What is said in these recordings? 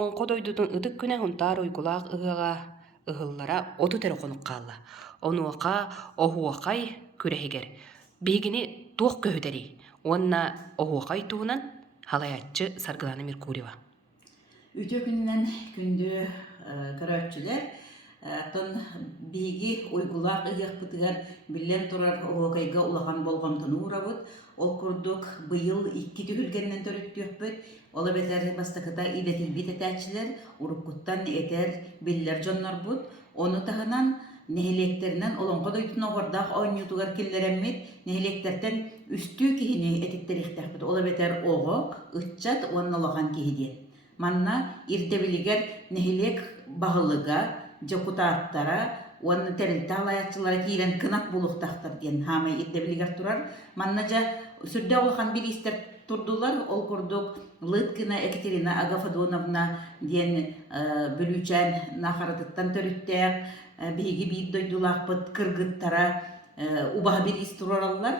Онко дойдутун ытык күнэ хунтаар уйгулаах ыһыаҕа ыһыллара оту тэрэ хонуккаалла. Онуоха оһуохай күрэһигэр. Биһигини туох көһүтэри. Уонна оһуохай туһунан халайаччы Саргылаана Меркурьева. Үтө күннен күндү көрөөчүлер тон биги уйгулаак ыйакпытыгар биллен турар оокайга улаган болгомтон урабыт. Ол курдук быйыл 2 түһүлгеннен төрүттүөппүт. Ола бетер бастакыта идетилбит этээчилер уруккуттан этер биллер жоннорбут. Оны тахынан нехилектеринен олонго дойтун огордаах ойнютугар киллереммит нехилектерден үстүү кихини этиктерихтербит. Ола бетер ого ытчат уоннолаган кихиден. Манна ирдебилигер нехилек бағылыга, жокутааттара, уанны терилті алаятчылара киирен кынак булуқтақтар ден хамай ирдебилигер турар. Манна жа сүрдө олхан bir истер турдулар, ол курдук Лыткина Екатерина Агафадоновна ден бүлүчен нахаратыттан төрүттәк, биги бир дойдулақпыт кыргыттара убаға bir ис турараллар.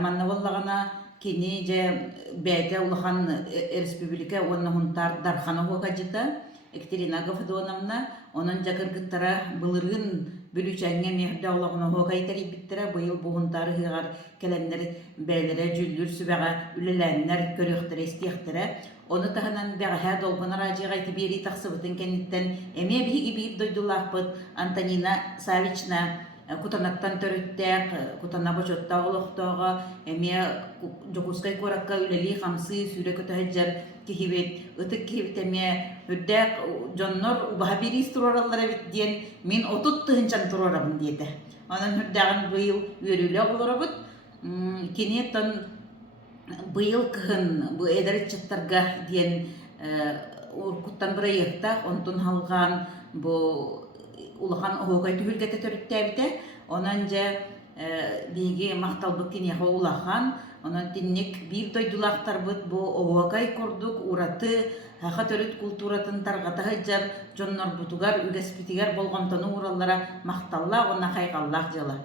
Манна боллагана кини же бәйте улахан республика онна хунтар дархана хуакаджита Екатерина Агафадоновна онон жакыргыттара былырын бүлүчәңге мехде олагына хуакайтари биттера быйыл бугунтары хыгар келемнер бәйлере жүллүр сүбәгә үлеләннәр көрөктөр эстиехтере оны таханан бәгә долбана раҗыгайты бери тахсыбытын кенниттен эме биги бир дойдулакпыт Антонина Савична кутанаттан төрүттәк, кутана бочотта олохтоға, эме жокускай коракка үлели хамсы сүрө көтөһәҗәр кихибет, ытык кихибет эме үрдәк жоннор убаһа бирис турараллар бит диен, мен 30 тыһынчан турарабын диете. Анан үрдәгән быйыл үрүле буларабыт. Кинетон быйыл кыһын бу эдерчеттарга диен уркуттан проектта онтун халган бу улахан оһугай түһүлгете төрүттәбите, онан же биги макталбыт кинеха улахан, онан тинник бир дойдулактар быт бу оһугай курдук ураты хаха төрүт культуратын таргатаһы жар жоннор бутугар үгеспитигер болгомтону ураллара макталла, онна хайгаллах жала.